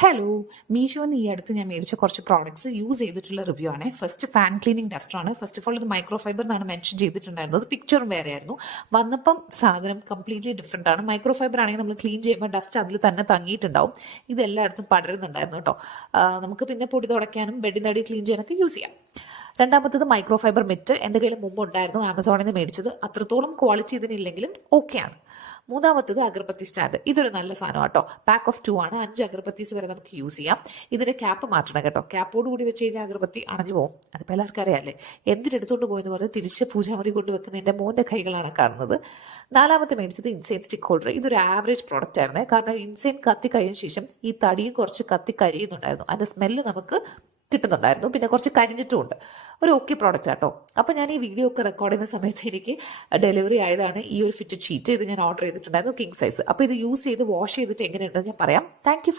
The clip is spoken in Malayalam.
ഹലോ, മീഷോന്ന് ഈ അടുത്ത് ഞാൻ മേടിച്ച കുറച്ച് പ്രോഡക്ട്സ് യൂസ് ചെയ്തിട്ടുള്ള റിവ്യൂ ആണ്. ഫസ്റ്റ് ഫാൻ ക്ലീനിങ് ഡസ്റ്ററാണ്. ഫസ്റ്റ് ഓഫ് ഓൾ ഇത് മൈക്രോ ഫൈബർ എന്നാണ് മെൻഷൻ ചെയ്തിട്ടുണ്ടായിരുന്നത്. പിക്ചറും വേറെ ആയിരുന്നു. വന്നപ്പം സാധനം കംപ്ലീറ്റ്ലി ഡിഫറെൻ്റ് ആണ്. മൈക്രോ ഫൈബർ ആണെങ്കിൽ നമ്മൾ ക്ലീൻ ചെയ്യുമ്പോൾ ഡസ്റ്റ് അതിൽ തന്നെ തങ്ങിയിട്ടുണ്ടാവും. ഇത് എല്ലായിടത്തും പടരുന്നുണ്ടായിരുന്നു കേട്ടോ. നമുക്ക് പിന്നെ പൊടി തുടയ്ക്കാനും ബെഡിൻ്റെ അടി ക്ലീൻ ചെയ്യാനൊക്കെ യൂസ് ചെയ്യാം. രണ്ടാമത്തത് മൈക്രോ ഫൈബർ മെറ്റ് എൻ്റെ കയ്യിൽ മുമ്പ് ഉണ്ടായിരുന്നു, ആമസോണിൽ നിന്ന് മേടിച്ചത്. അത്രത്തോളം ക്വാളിറ്റി ഇതിനില്ലെങ്കിലും ഓക്കെയാണ്. മൂന്നാമത്തത് അഗർബത്തി സ്റ്റാൻഡ്. ഇതൊരു നല്ല സാധനം കേട്ടോ. പാക്ക് ഓഫ് 2 ആണ്. 5 അഗർബത്തീസ് വരെ നമുക്ക് യൂസ് ചെയ്യാം. ഇതിൻ്റെ ക്യാപ്പ് മാറ്റണം കേട്ടോ. ക്യാപ്പോട് കൂടി വെച്ച് കഴിഞ്ഞാൽ അഗർബത്തി അണഞ്ഞു പോകും. അതിപ്പോൾ എല്ലാവർക്കും അറിയാമല്ലേ. എന്തിനെടുത്തോണ്ട് പോയെന്ന് പറഞ്ഞ് തിരിച്ച് പൂജാമുറി കൊണ്ട് വെക്കുന്ന എൻ്റെ മോൻ്റെ കൈകളാണ് കാണുന്നത്. നാലാമത്തെ മേടിച്ചത് ഇൻസെയിൻ സ്റ്റിക്ക് ഹോൾഡർ. ഇതൊരു ആവറേജ് പ്രോഡക്റ്റ് ആയിരുന്നേ. കാരണം ഇൻസെയിൻ കത്തി കഴിഞ്ഞ ശേഷം ഈ തടിയും കുറച്ച് കത്തി കരിയുന്നുണ്ടായിരുന്നു. അതിൻ്റെ സ്മെല്ല് നമുക്ക് കിട്ടുന്നുണ്ടായിരുന്നു. പിന്നെ കുറച്ച് കരിഞ്ഞിട്ടുമുണ്ട്. ഒരു ഓക്കെ പ്രോഡക്റ്റ് ആട്ടോ. അപ്പോൾ ഞാൻ ഈ വീഡിയോ ഒക്കെ റെക്കോർഡ് ചെയ്യുന്ന സമയത്ത് എനിക്ക് ഡെലിവറി ആയതാണ് ഈ ഒരു ഫിറ്റഡ് ഷീറ്റ്. ഇത് ഞാൻ ഓർഡർ ചെയ്തിട്ടുണ്ടായിരുന്നു, കിങ് സൈസ്. അപ്പോൾ ഇത് യൂസ് ചെയ്ത് വാഷ് ചെയ്തിട്ട് എങ്ങനെയുണ്ടെന്ന് ഞാൻ പറയാം. Thank you for